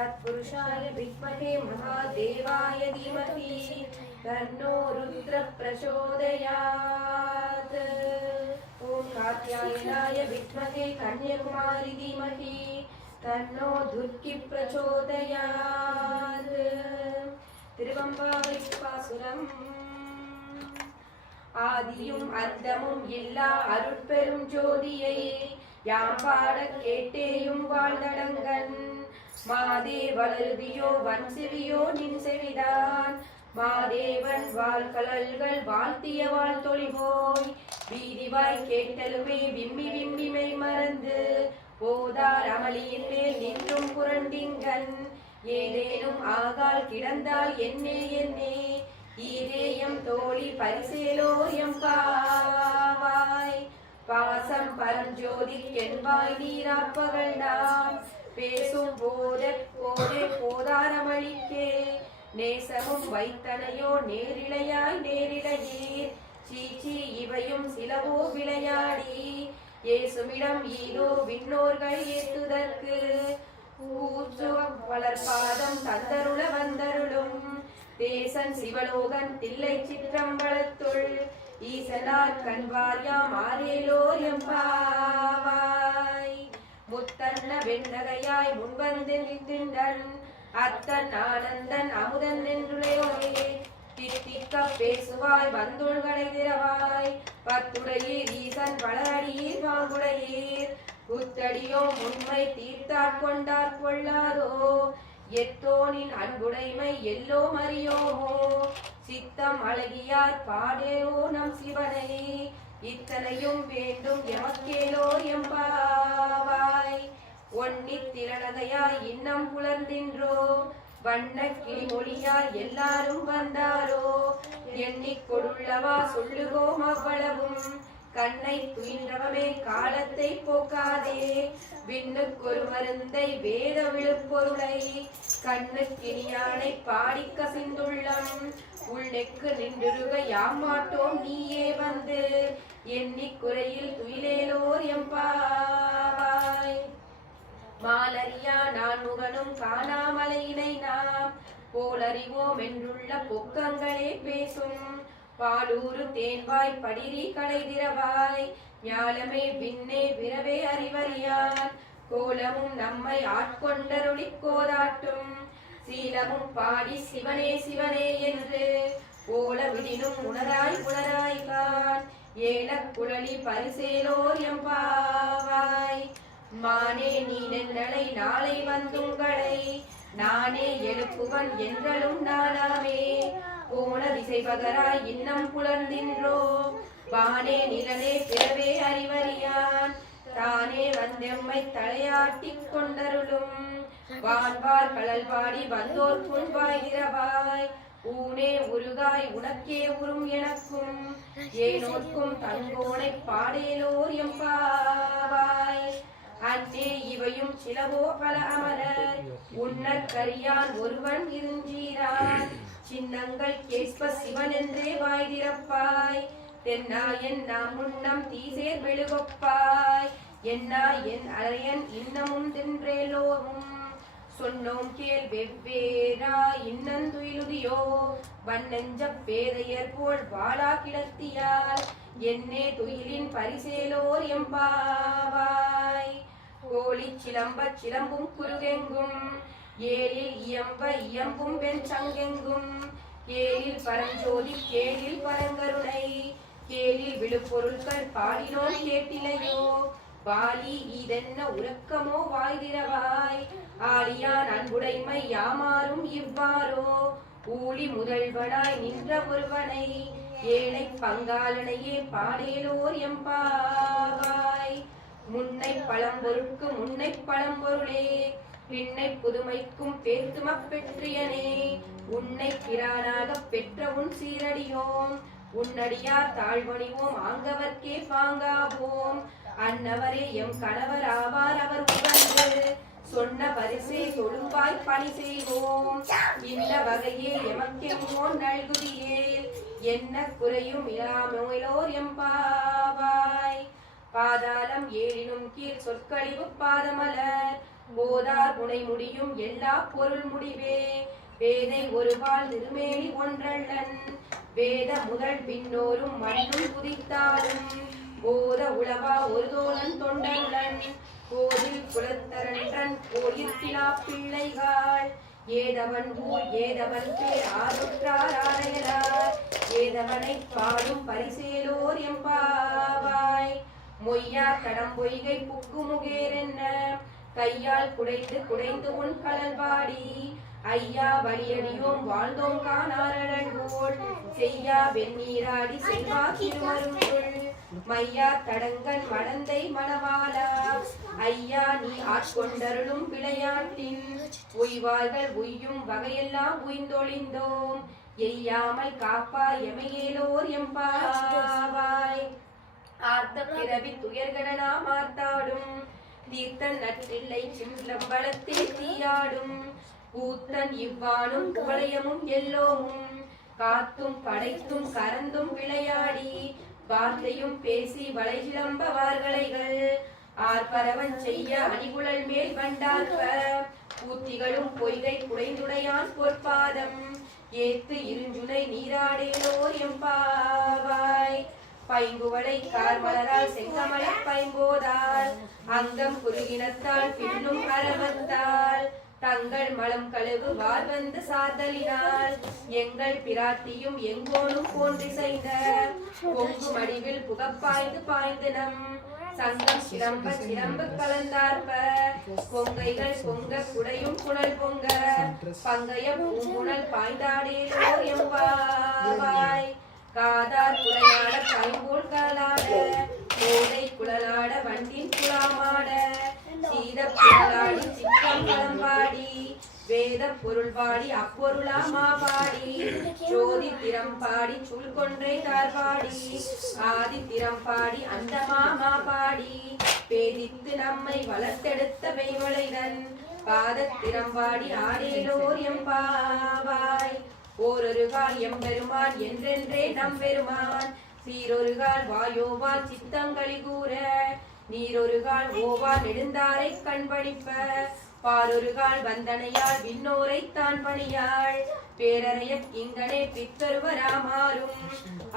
तत्पुरुषाय विद्महे महादेवाय धीमहि तन्नो रुद्रः प्रचोदयात्। ॐ कात्यायनाय विद्महे कन्याकुमारी धीमहि तन्नो दुर्गी प्रचोदयात्। திருவம்பாவைப்பாசுரம். ஆதியும் அந்தமும் இல்லா அருட்பெரும் ஜோதியை யாம் பாடக் கேட்டேயும் வாழ்ந்தடங்கன் மாதே வளருதியோ வன் செவியோ நின் செவிதான் மாதேவன் வாழ்கழல்கள் வாழ்த்திய வாழ்த்தொழிவோய் வீதிவாய் கேட்டலுமே விம்மி விம்மிமை மறந்து போதார் அமளியின் மேல் நின்றும் புரண்டிங்கன் ஏதேனும் ஆகால் கிடந்தால் என்னே என்னே ஈரேயம் தோழி பரிசேலோயம் பாவாய் பாசம் பரஞ்சோதிக்கென்பாய் நீராப்பகள் நாம் பேசும் போதே போதாரமளிக்கே நேசமும் வைத்தனையோ நேரிழையாய் நேரிழையீர் சீச்சி இவையும் சிலவோ விளையாடி ஏசுமிடம் ஈதோ விண்ணோர்கள் ஏத்துதற்கு வளர்பாதம் தந்தருள வந்தருளும் தேசன் சிவலோகன் தில்லை சிற்றம்பலத்துள் ஈசனார் கண்வார்யாம் ஆரேலோர் எம்பாவாய் முத்தன்ன வெண்ணகையாய் முன்வந்து நின்றன் அத்தன் ஆனந்தன் அமுதன் என்றுளையோரே தித்திக்க பேசுவாய் வந்துள்களை திறவாய் பத்துடையீர் ஈசன் வளரடியீர் வாங்குடையீர் புத்தடியோ உண்மை தீர்த்தாற் கொண்டாற் கொள்ளாதோ எத்தோனின் அன்புடைமை எல்லோ மறியோமோ சித்தம் அழகியார் பாடேரோ நம் சிவனை இத்தனையும் வேண்டும் எமக்கேலோ எம்பாவாய் ஒன்னித் திறனகையாய் இன்னம் புலர்ந்தின்றோ வண்ண கிளிமொழியார் எல்லாரும் வந்தாரோ எண்ணிக் கொடுள்ளவா சொல்லுவோம் அவ்வளவும் கண்ணை துயின்றவமே காலத்தை போக்காதே விண்ணுக்கொரு மருந்தை வேத விழுப்பொருளை கண்ணுக்கினியானை பாடி கசிந்துள்ளம் உள்ளெக்கு நின்றுருக யாமாட்டோம் நீயே வந்து எண்ணிக் குறையில் துயிலேலோர் எம்பாவாய் மாலறியா நான் முகனும் காணாமலையினை நாம் போலறிவோம் என்றுள்ள பொக்கங்களே பேசும் பாலூரு தேன்வாய் படிரி களைதிரவாய் ஞாலமே விண்ணே விரவே அறிவறியான் கோலமும் நம்மை ஆட்கொண்டருளி கோதாட்டும் சீலமும் பாடி சிவனே சிவனே என்று போல விடினும் உணராய் உணராய்கான் ஏல குழலி பரிசேலோர் எம்பாவாய் மானே நீ நென்னலை நாளை வந்துங்களை நானே எழுப்புவன் என்றலும் நானாமே போன திசை பகராய் இன்னம் புலர்ந்தின்றோ வானே நிலனே பிறவே அறிவறியான் தானே வந்தெம்மை தலையாட்டிக் கொண்டருளும் வான்வார் கடல் பாடி வந்தோர் புண்பாய் திரவாய் ஊனே உருகாய் உனக்கே உறும் எனக்கும் ஏனோர்க்கும் தங்கோனை பாடேலோர் எம்பாவாய் அன்னே இவையும் சிலவோ பல அமரர் உன்னர் கரியான் ஒருவன் இருஞ்சீரான் சின்னங்கள் கேட்ப சிவன் என்றே வாய் திறப்பாய் தென்னாயன் நாம் முன்னம் தீசேர் மெழுகொப்பாய் என்னாயன் அரையன் இன்னமும் தின்றேலோவும் சொன்னோம் கேள் வெவ்வேறா இன்னந்துயிலுதியோ வண்ணெஞ்ச பேதையர் போல் வாழா கிடத்தியால் என்னே துயிலின் பரிசேலோர் எம்பாவாய் கோழி சிலம்ப சிலம்பும் குருகெங்கும் ஏழில் இயம்ப இயம்பும் வெண் சங்கெங்கும் கேளில் பரஞ்சோதி கேளில் பரங்கருணை கேளில் விழுப்பொருட்கள் பாடினோன் கேட்டிலையோ வாலி இதென்ன உறக்கமோ வாய்திரவாய் ஆலியான் அன்புடைமை யாமாறும் இவ்வாறோ ஊழி முதல்வனாய் நின்ற ஒருவனை ஏழை பங்காளனையே பாடேலோர் எம்பாவாய் முன்னை பழம்பொருட்கு முன்னை பழம்பொருளே பின்னை புதுமைக்கும் பேர்த்துமப் பெற்றியனே உன்னை பிரானாக பெற்ற உன் சீரடியோம் உன்னடியார் தாழ்வணிவோம் ஆங்கவர்க்கே பாங்காவோம் அன்னவரே எம் கணவர் ஆவார் அவர் உகந்து சொன்ன பரிசே தொழும்பாய் பணி செய்வோம் இந்த வகையே எமக்கெம்மோன் நல்குதியேல் என்ன குறையும் இல்லாமோலோர் எம்பாவாய் பாதாளம் ஏழினும் கீழ் சொற்கழிவு பாதமலர் போதார் புனை முடியும் எல்லா பொருள் முடிவே வேதை ஒருபால் திருமேனி ஒன்றல்லன் வேத முதல் பின்னோரும் மண்ணும் குதித்தாலும் போத உளவா ஒரு தோழன் தொண்டருடன் கோதில் குலத்தரன்றன் கோயிற்கிலா பிள்ளைகள் ஏதவன் ஊர் ஏதவன் பேர் ஆருற்றார் ஆரையலார் ஏதவனை பாடும் பரிசேலோர் எம்பாவாய் மொய்யார் தடம் பொய்கை புக்கு முகேரென்ன கையால் குடைந்து குடைந்து உன் கலல்பாடி ஐயா வலியடியோம் வாழ்ந்தோம் காணாரழங்கோள் செய்யா வெந்நீராடி செல்வா திருமருங்குள் மையா தடங்கன் மடந்தை மணவாளா ஐயா நீ ஆட்கொண்டருளும் விளையாட்டின் உய்வார்கள் உய்யும் வகையெல்லாம் உய்ந்தொழிந்தோம் எய்யாமல் காப்பா எமையேலோர் எம்பாவாய் ஆர்த்த பிறவி துயர்கடனா மார்த்தாடும் தீர்த்தன் நற்றில்லை சிம்பளத்தில் தீயாடும் கூத்தன் இவ்வானும் குவளையமும் எல்லோமும் காத்தும் படைத்தும் கறந்தும் விளையாடி வார்த்தையும் பேசி வளைகிளம்பவார்களைகள் ஆர்ப்பரவன் செய்ய அணிகுழல் மேல் வண்டார்ப்ப பூத்திகளும் பொய்கை குடைந்துடையான் பொற்பாதம் ஏத்து இருஞ்சுனை நீராடேலோர் எம்பாவாய் பைங்குவளை கார்மலரால் செங்கமல பைம்போதால் அங்கம் குறுகினத்தால் பின்னும் அரவத்தால் தங்கள் மலம் கழுவு வார் வந்து சாதலினால் எங்கள் பிராட்டியும் எங்கோனும் போன்றிசைந்த பொங்கு மடிவில் புகப்பாய்ந்து பாய்ந்து நம் சங்கம் சிரம்ப சிரம்பு கலந்தார்ப்ப பொங்கைகள் பொங்க குடையும் புனல் பொங்க பங்கைய பூங்குணல் பாய்ந்தாடேலோர் எம்பாவாய் காதார் குடையாட கைபோல் கலாட கோடை குழலாட வண்டின் குழாமாட சீத புகழாடி சிக்கம் கலம்பாடி வேத பொருள் பாடி அப்பொருளாமா பாடி ஜோதி திறம் பாடி சுல் கொன்றை தார்பாடி ஆதி திறம் பாடி அந்த மாமா பாடி பேதித்து நம்மை வளர்த்தெடுத்த வெய்வளைதன் பாதத்திறம் பாடி ஆடேலோர் எம்பாவாய் ஓரொரு கால் எம்பெருமான் என்றென்றே நம்பெருமான் சீரொரு கால் வாயோவால் சித்தங்களி கூற நீரொரு கால் ஓவால் நெடுந்தாரை கண்பணிப்ப பாரொரு கால் வந்தனையால் விண்ணோரை தான் பணியாள் பேரறைய இங்கனே பித்தருவராமாறும்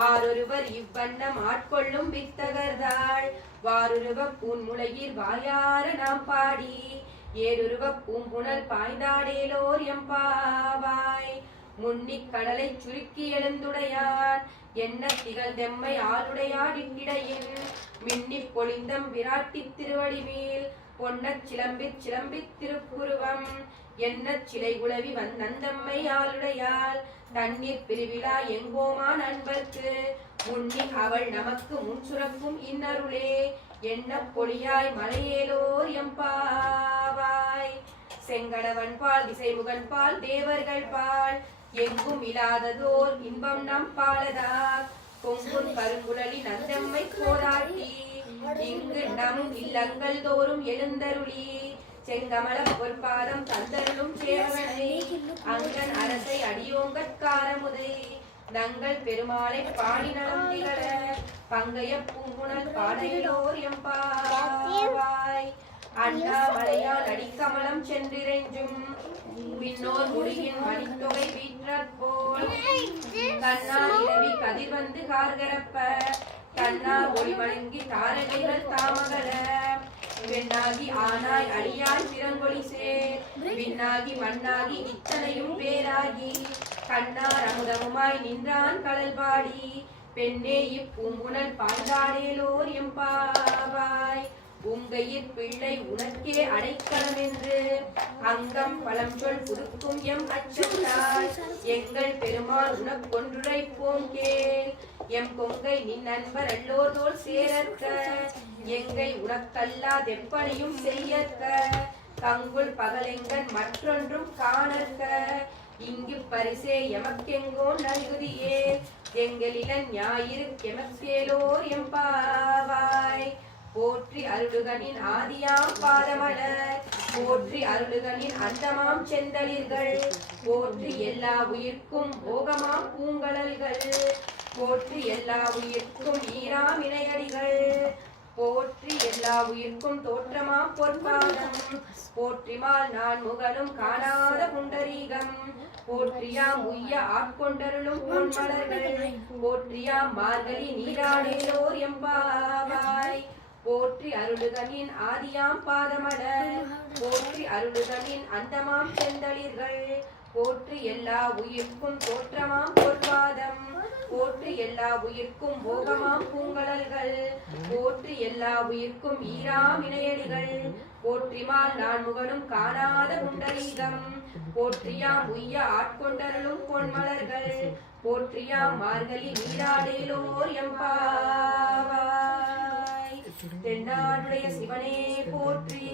ஆரொருவர் இவ்வண்ணம் ஆட்கொள்ளும் வித்தகர்தாள் வாருருவ பூன்முளையில் வாயார நாம் பாடி ஏருருவ பூம்புணல் பாய்ந்தாடேலோர் எம்பாவாய் முன்னிக் கடலை சுருக்கி எழுந்துடையான் என்ன திகழ் தெம்மை ஆளுடையாடிக்கிடையின் மின்னிப் பொழிந்தம் விராட்டி திருவடிமேல் பொன்னச் சிலம்பிற் சிலம்பித் திருப்புருவம் என்ன சிலை உளவி வந்தந்தம்மை ஆளுடையால் தண்ணீர் பிரிவிழா எங்கோமான் அன்பர்க்கு முன்னி அவள் நமக்கு முன் சுரக்கும் இன்னருளே என்ன பொழியாய் மலையேலோர் எம்பாவாய் செங்கடவன் பால் திசைமுகன் பால் தேவர்கள் பால் எங்கும் இல்லாததோர் இன்பம் நம் பாலதார் பொங்குன் கருங்குழலி நந்தம்மை கோதாட்டி இங்கு நம் இல்லங்கள் தோறும் எழுந்தருளி செங்கமல பொற்பாதம் தந்தருளும் சேவனை அங்கன் அரசை அடியோங்கற்காரமுதை நங்கள் பெருமாளை பாடி நலம் திகழ பங்கைய பூங்குணல் பாடையிலோர் எம்பாவாய் அண்ணாமலையால் அடிக்கமலம் சென்றிறைஞ்சும் விண்ணோர் முடியின் மணித்தொகை வீற்றற்போல் கண்ணால் இரவி கதிர் வந்து கார்கரப்ப தன்னார் ஒளி வழங்கி தாரகைகள் தாமகல வெண்ணாகி ஆனாய் அடியாய் பிறங்கொழி சேர் விண்ணாகி மண்ணாகி இத்தனையும் பேராகி கண்ணார் அமுதமுமாய் நின்றான் கடல் பாடி பெண்ணே இப்பூங்குணல் பாய்ந்தாடேலோர் எம்பாவாய் உங்கையிற் பிள்ளை உனக்கே அடைக்கலம் என்று அங்கம் பழம் சொல் புதுக்கும் எம் அச்சத்தாய் எங்கள் பெருமாள் உனக்கொன்றுரைப்போம் கேள் எம் கொங்கை நின் நண்பர் எல்லோர் தோல் சேரற்க எங்கை உனக்கல்லா தெப்பனையும் செய்யற்க கங்குள் பகலெங்கன் மற்றொன்றும் காணற்க இங்கு பரிசே எமக்கெங்கோ நல்குதியே எங்களிலன் ஞாயிறு எமக்கேலோர் எம்பாவாய் போற்றி அருளுகனின் ஆதியாம் பாதமலர் போற்றி அருளுகனின் அந்தமாம் செந்தளிர்கள் போற்றி எல்லா உயிர்க்கும் போகமாம் பூங்கலல்கள் போற்றி எல்லா உயிர்க்கும் ஈராம் இணையடிகள் போற்றி எல்லா உயிர்க்கும் தோற்றமாம் பொற்பாதம் போற்றிமால் நான் முகனும் காணாத புண்டரீகம் போற்றியாம் உய்ய ஆட்கொண்டருளும் பொன்மலர்கள் போற்றியாம் மார்கழி நீராடேலோர் எம்பாவாய் போற்றி அருளுகனின் ஆதியாம் பாதமலர் போற்றி அருளுகனின் அந்தமாம் செந்தளிர்கள் போற்றி எல்லா உயிர்க்கும் தோற்றமாம் பொற்பாதம் போற்றி எல்லா உயிர்க்கும் போகமாம் பூங்கலல்கள் போற்றி எல்லா உயிர்க்கும் ஈராம் இணையடிகள் போற்றிமால் நான் முகனும் காணாத புண்டரீகம் போற்றியாம் உய்ய ஆட்கொண்டருளும் பொன்மலர்கள் போற்றியாம் மார்கழி நீராடேலோர் எம்பாவாய் தென்னாடுடைய சிவனே போற்றி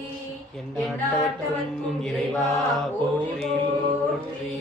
எந்நாட்டவர்க்கும் இறைவா போற்றி போற்றி.